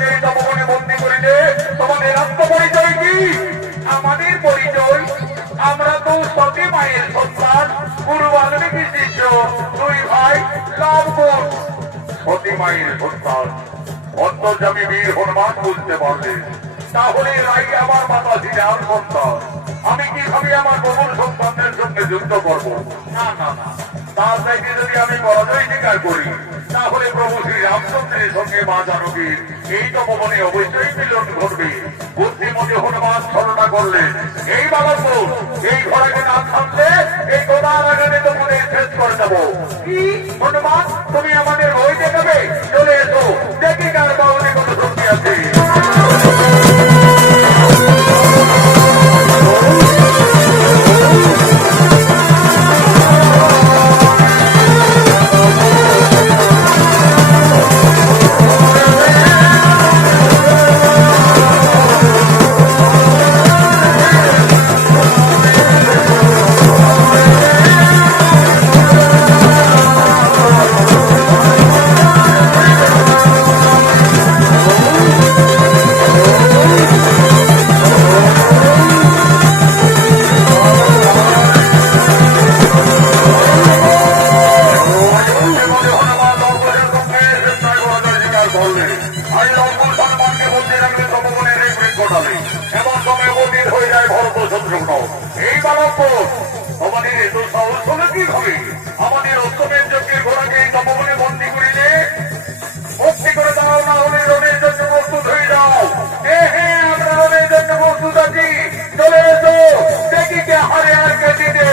তোমাকে এই তপবনে বন্দী করিলে তোমাদের আত্মপরিচয় কি? আমাদের পরিচয়, আমরা তো সতী মায়ের সন্তান, গুরু বাল্মীকি শিষ্য, দুই ভাই লাভকুশ। সতী মায়ের সন্তান অন্তর্যামী বীর হনুমান বলতে পারলে তাহলে রাই আমার মাতা ছিলেন সন্তান। আমি কিভাবে আমার প্রবল সন্তানদের সঙ্গে যুদ্ধ করব? না না না, তার চাইতে যদি আমি পরাজয় স্বীকার করি তাহলে প্রভু শ্রী রামচন্দ্রের সঙ্গে মা জানকীর এই তপবনে অবশ্যই মিলন ঘটবে। বুদ্ধিমতী হনুমান ছলনা করলে এই বালক এই ঘোড়াকে না থামলে এই গোদার আগানে তোমাদের শেষ করে দেবো। কি হনুমান, তুমি আমাদের ভয় দেখাবে? চলে এসো, দেখি কার বাউনে কত শক্তি আছে। আমাদের অষ্টমের যজ্ঞের ঘোড়াকে তপবনে বন্দী করিলে মুক্তি করে দাও, না হলে রণের জন্য প্রস্তুত হয়ে যাও। হ্যাঁ, আমরা রণের জন্য প্রস্তুত আছি, চলে এসো, দেখি কে হারে আর কে জিতে।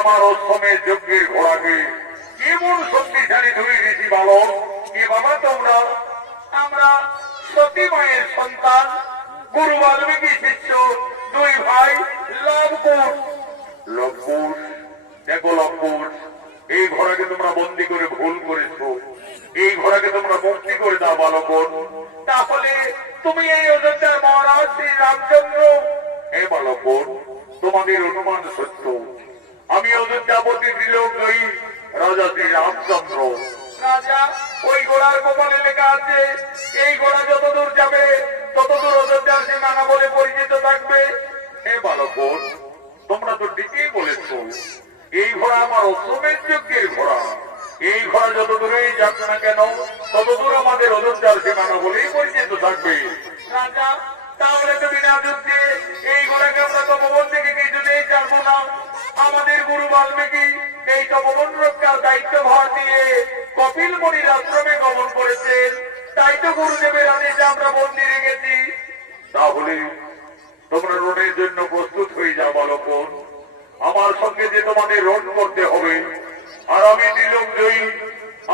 আমার অষ্টমের যজ্ঞের ঘোড়াকে কেমন শক্তিশালী ধরে দিয়েছি বালক। কে বাবা তোমরা? আমরা সতী মায়ের সন্তান, গুরু বাল্মীকি শিষ্য, দুই ভাই লাভকুশ। লবকুশ, দেখো লবকুশ, এই ঘোড়াকে তোমরা বন্দী করে ভুল করেছো, এই ঘোড়াকে তোমরা মুক্তি করে দাও বালকন। তাহলে তুমি এই অযোধ্যার মহারাজ শ্রী রামচন্দ্র? হে বালকন, তোমাদের অনুমান সত্য, আমি অযোধ্যাপতি ত্রিলোকজয়ী রাজা শ্রী রামচন্দ্র। রাজা, ওই ঘোড়ার কপালে লেখা আছে এই ঘোড়া যতদূর যাবে ততদূর অযোধ্যার সীমানা বলে পরিচিত থাকবে। হে বালকন, তোমরা তো ঠিকই বলেছ, এই ঘোড়া আমার অশ্বমেধ যজ্ঞের ঘোড়া। এই ঘোড়া যত দূরেই যাক না কেন ততদূর আমাদের অযোধ্যার সীমানা বলেই পরিচিত থাকবে। রাজা, তাহলে তুমি না যুদ্ধে এই ঘোড়াকে আমরা তপবন থেকে কিছুতেই ছাড়বো না। আমাদের গুরু বাল্মীকি এই তপবন রক্ষার দায়িত্ব ভার দিয়ে কপিল মুনির আশ্রমে গমন করেছেন, তাই তো গুরুদেবের আদেশে আমরা বন্দী রেখেছি। তাহলে তোমরা রণের জন্য প্রস্তুত হয়ে যাও বালকন। আমার সঙ্গে যে তোমাদের রণ করতে হবে, আর আমি ত্রিলোকজয়ী,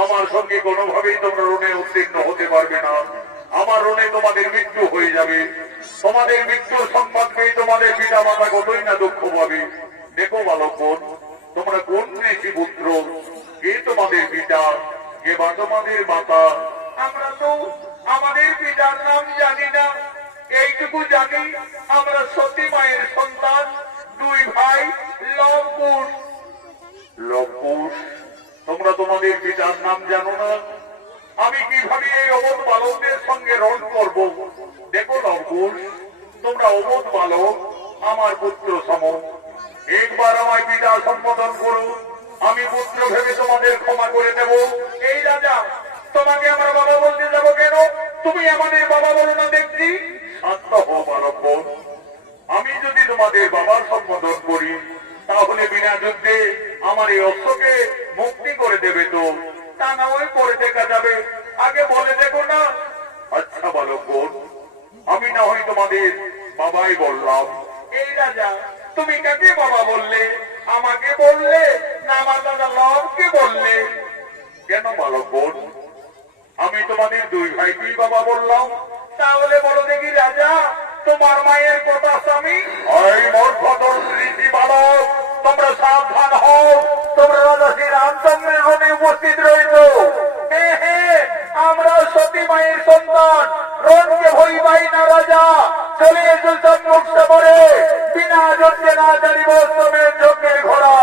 আমার সঙ্গে কোনোভাবেই তোমরা রণে উত্তীর্ণ হতে পারবে না। আমার রণে তোমাদের মৃত্যু হয়ে যাবে। তোমাদের মৃত্যুর সংবাদ পেয়ে তোমাদের পিতা মাতা কতই না দুঃখ পাবে। দেখো বালকন, তোমরা কোন ঋষি পুত্র, কে তোমাদের পিতা, কে বা তোমাদের মাতা? আমরা তো আমাদের পিতার নাম জানি না, এইটুকু জানি আমরা সতী মায়ের সন্তান, দুই ভাই লবকুশ। লবকুশ, তোমরা তোমাদের পিতার নাম জানো না? আমি কিভাবে এই অবোধ বালকদের সঙ্গে রণ করব? দেখো লবকুশ, তোমরা অবোধ বালক, আমার পুত্র সম। একবার আমার পিতা সম্বোধন করো, আমি পুত্র ভেবে তোমাদের ক্ষমা করে দেব। এই রাজা, তোমাকে আমার বাবা বলতে যাবো কেন? তুমি আমাদের বাবা বলো না দেখছি। শান্ত হও বালক, আমি যদি তোমাদের বাবার সম্বোধন করি বাবা বললে? আমাকে বললে না আমার দাদা লবকে বললে? কেন বালক বোন, আমি তোমাদের দুই ভাইকেই বাবা বললাম। তাহলে বলো দেখি রাজা, তোমার মায়ের কথা স্বামী? ওই মূর্খ ঋষি বালক, তোমরা সাবধান হও। তোমরা রাজা শ্রী রামচন্দ্রের রণে উপস্থিত রয়েছ। আমরা সতী মায়ের সন্তান, রণকে ভয় পাই না রাজা। চলে এসো সম্মুখ সমরে, বিনা যুদ্ধে না জানিব শ্রমের যজ্ঞের ঘোড়া।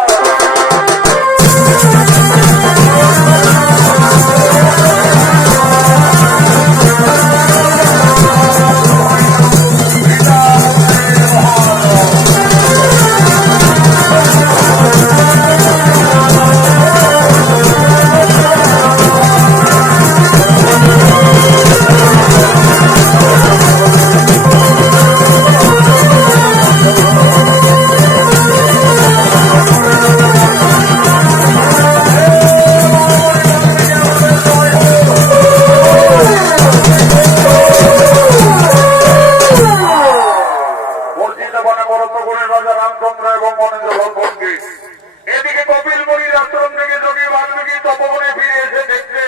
এদিকে কপিল মুনির আশ্রম থেকে যোগী বাল্মীকি তপবনে ফিরে এসে দেখছে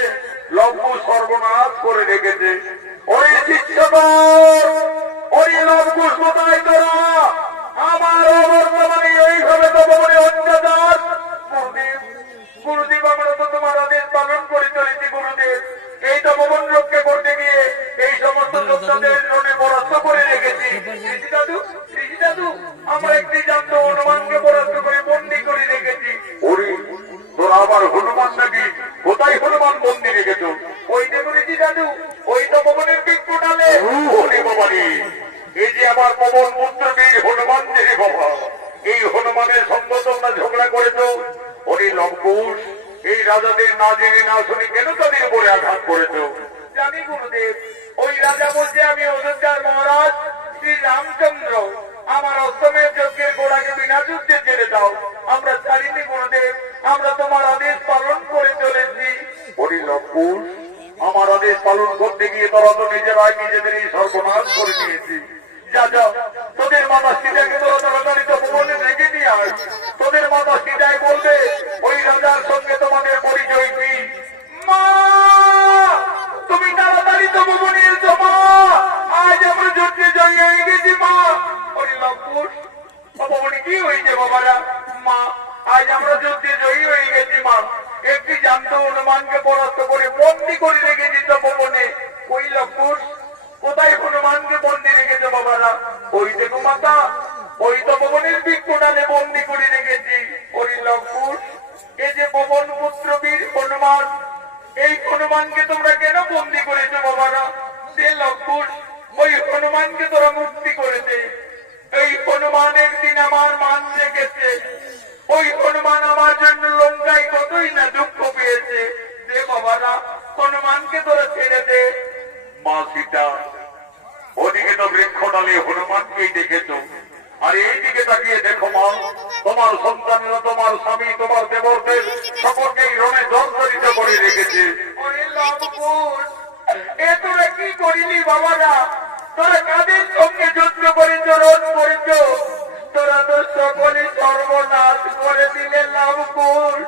লম্বু সর্বনাশ করে রেখেছে। ওই শিষ্যগণ, ওই লম্বু কোথায় তোরা? আমার অবর্তমানে এইভাবে তপবনে অত্যাচার। গুরুদেব, গুরুদেব, আমরা তো তোমার আদেশ পালন করে চলেছি গুরুদেব। এই তপবন রক্ষা করতে গিয়ে এই সমস্ত যোদ্ধাদের রণে পরাস্ত করে রেখেছি। ঋষি দাদু, ঋষি দাদু, আমরা একটি জান্ত হনুমানকে পরাস্ত করে বন্দী করে রেখেছি। ওরে, তোরা আবার হনুমান নাকি? কোথায় হনুমান বন্দী রেখেছ? ওই দেখো ঋষি দাদু, ওই তপবনের বৃক্ষ ডালে। ওরে বাবা রে, এই যে আমার পবন পুত্র বীর হনুমান রে বাবা। এই হনুমানের সঙ্গে তোমরা ঝগড়া করেছ। ওরে লঙ্কুশ, এই রাজাদের না জেনে না শুনে কেন তাদের উপরে আঘাত করেছ? জানি গুরুদেব, ওই রাজা বলছে আমি অযোধ্যার মহারাজ শ্রী রামচন্দ্র, আমার অষ্টমের যজ্ঞের গোড়াকে বিনা যুদ্ধে ছেড়ে দাও। আমরা ছাড়িনি গুরুদেব, আমরা তোমার আদেশ পালন করে চলেছি। ওরে লঙ্কুশ, আমার আদেশ পালন করতে গিয়ে তোরা তো নিজেরাই নিজেদেরই সর্বনাশ করে নিয়েছি। যা যা, তোদের মাতা সীতাকে তোরা তাড়াতাড়ি তপবনে রেখে নিয়ে আয়। তোদের মাতা সীতায় বলবে ওই রাজার সঙ্গে তোমাদের পরিচয় কি। মা, তুমি তাড়াতাড়ি তপবনে এসো মা, আজ আমরা যুদ্ধে জয়ী হয়ে গেছি মা। ওরে লঙ্কুশ, তপবনে কি হয়েছে বাবারা? মা, আজ আমরা যুদ্ধে জয়ী হয়ে গেছি মা। একটি জান্ত হনুমানকে পরাস্ত করে বন্দী করে রেখেছি তপবনে। ওই লঙ্কুশ, কোথায় হনুমানকে বন্দী রেখেছে বাবারা? ওই দেখো মাতা, ওই তপবনের বৃক্ষ ডালে বন্দী করে রেখেছি। ওই লঙ্কুশ, এই যে পবন পুত্র বীর হনুমান, এই হনুমানকে তোমরা কেন বন্দী করেছো বাবারা? সে লঙ্কুশ, ওই হনুমানকে তোরা মুক্তি করেছে। এই হনুমান একদিন আমার মান রেখেছে। ওই হনুমান আমার জন্য লঙ্কায় কতই না দুঃখ পেয়েছে। দে বাবারা, হনুমানকে তোরা ছেড়ে দে। মা সীতা, ওদিকে তো বৃক্ষ ডালে হনুমানকেই দেখেছ, আর এইদিকে তাকিয়ে দেখো মা, তোমার সন্তানেরা, তোমার স্বামী, তোমার দেবরদের সকলকেই রণে জর্জরিত করে রেখেছে। এ তোরা কি করিলি বাবারা? তোরা কাদের সঙ্গে যুদ্ধ করেছ, রোধ করেছ? তোরা তো সকলে সর্বনাশ করে দিলে লবকুশ।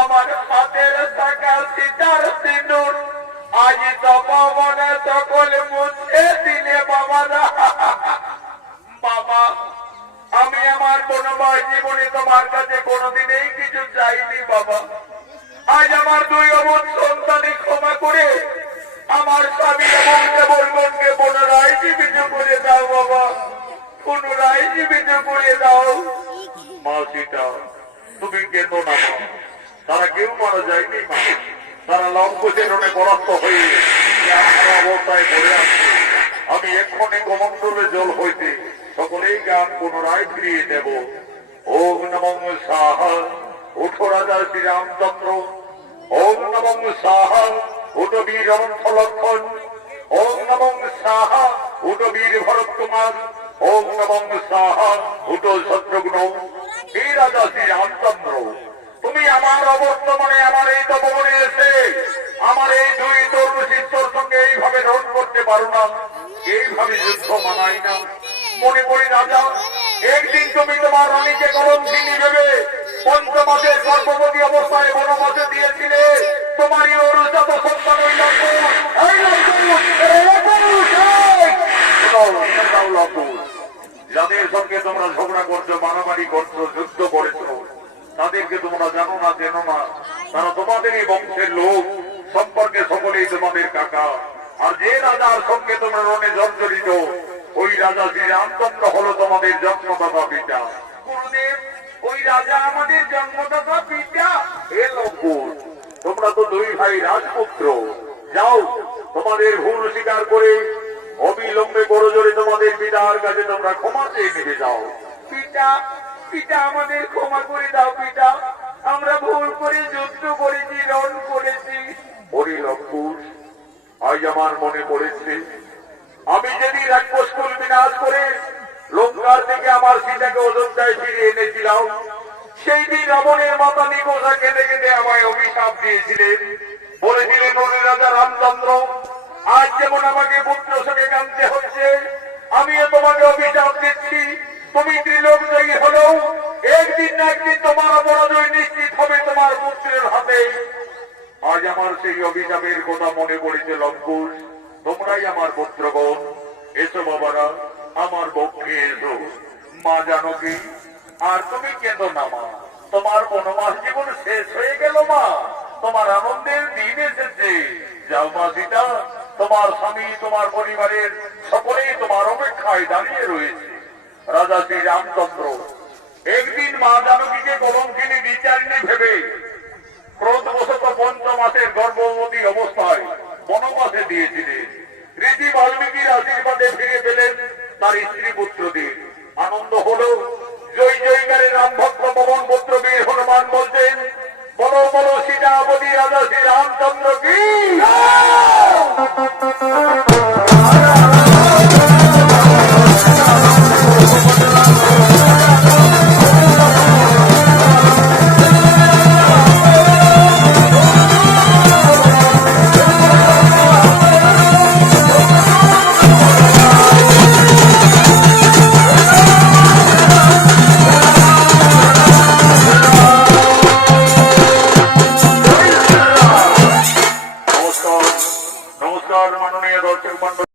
আমার হাতের থাকা সীতার সিঁদুর আজ তপবনে সকলে মুছে দিলে বাবারা। বাবা, আমি আমার বনবাস জীবনে তোমার কাছে কোনোদিনই কিছু চাইনি বাবা। আজ আমার দুই অবধ সন্তানই ক্ষমা করে আমার স্বামী এবং দেবরগণকে পুনরায় জীবিত করে দাও বাবা, পুনরায় জীবিত করে দাও। মা সীতা, তুমি কেন না মা, তারা কেউ মারা যায়নি মা। তারা লঙ্কুশের রণে পরাস্ত হয়ে অবস্থায় পড়ে আসছে। আমি এক্ষণে কমণ্ডলে জল হইতে সকলেই জ্ঞান পুনরায় ফিরিয়ে দেব। ওম নমঃ সাহা, উঠো রাজা শ্রীরামচন্দ্র। ওম নমঃ সাহা, উঠো বীর অনন্ত লক্ষণ। ওম নমঃ সাহা, উঠো বীর ভরত কুমার। ওম নমঃ সাহা, উঠো শত্রুঘ্ন। হে রাজা শ্রীরামচন্দ্র, তুমি আমার অবর্তমানে আমার এই তপবনে এসে আমার এই দুই তরুণ শিষ্যর সঙ্গে এইভাবে রণ করতে পারো না? এইভাবে যুদ্ধ মানাই না। মনে করি রাজা, একদিন তুমি তোমার রানীকে কলঙ্কিনী ভেবে পঞ্চমাসের গর্ভবতী অবস্থায় বনবাসে দিয়েছিলে। তোমারই অরুজাত সন্তান ওই লম্বুর, এই লম্বুর, এই লম্বুর। যাদের সঙ্গে তোমরা ঝগড়া করছো, মারামারি করছো, যুদ্ধ করেছো, তাদেরকে তোমরা জানো না, চেনো না। তারা তোমাদেরই বংশের লোক, সম্পর্কে সকলেই তোমাদের কাকা। আর যে রাজার সঙ্গে তোমরা রণে জর্জরিত, ওই রাজা শ্রী রামচন্দ্র হলো তোমাদের জন্মদাতা পিতা। গুরুদেব, ওই রাজা আমাদের জন্মদাতা পিতা? হে লম্বুর, তোমরা তো দুই ভাই রাজপুত্র। যাও, তোমাদের ভুল স্বীকার করে অবিলম্বে করজোড়ে তোমাদের পিতার কাছে তোমরা ক্ষমা চেয়ে নিয়ে যাও। পিতা, পিতা আমাদের ক্ষমা করে দাও পিতা। আমরা ভুল করে যুদ্ধ করেছি, রণ করেছি। ওরে লম্বুর, আজ আমার মনে পড়েছে, আমি যেদিন রাক্ষসকুল বিনাশ করে লঙ্কার থেকে আমার সীতাকে অযোধ্যায় ফিরিয়ে এনেছিলাম, সেই দিন রাবণের মাতা নিকোষা কেঁদে কেঁদে আমায় অভিশাপ দিয়েছিলেন। বলেছিলেন, ওরে রাজা রামচন্দ্র, আজ যেমন আমাকে পুত্র শোকে কাঁদতে হচ্ছে, আমিও তোমাকে অভিশাপ দিচ্ছি। তুমি ত্রিলোক জয়ী হলেও একদিন না একদিন তোমার পরাজয় নিশ্চিত হবে তোমার পুত্রের হাতে। আজ আমার সেই অভিশাপের কথা মনে পড়েছে লম্বুর। তোমরাই আমার পুত্রগণ, এসো বাবারা, আমার পক্ষে এসো। মা জানকী, আর তুমি কেঁদো না মা। তোমার বনবাস জীবন শেষ হয়ে গেল মা, তোমার আনন্দের দিন এসেছে। যাও মা সীতা, তোমার স্বামী, তোমার পরিবারের সকলেই তোমার অপেক্ষায় দাঁড়িয়ে রয়েছে। রাজা শ্রী রামচন্দ্র একদিন মা জানকীকে কলঙ্কিনী বিচারিণী ভেবে ক্রোধবশত পঞ্চমাসের গর্ভবতী অবস্থায় বনবাসে দিয়েছিলেন। ঋষি বাল্মীকির আশীর্বাদে ফিরে পেলেন তার স্ত্রী পুত্রদের। আনন্দ হলো। জয় জয়কারে রাম ভক্ত পবন পুত্র বীর হনুমান বলছেন, বলো বলো সীতাপতি রাজা শ্রী রামচন্দ্র কি। নমস্কার মাননীয় দর্শক মন্ডলী।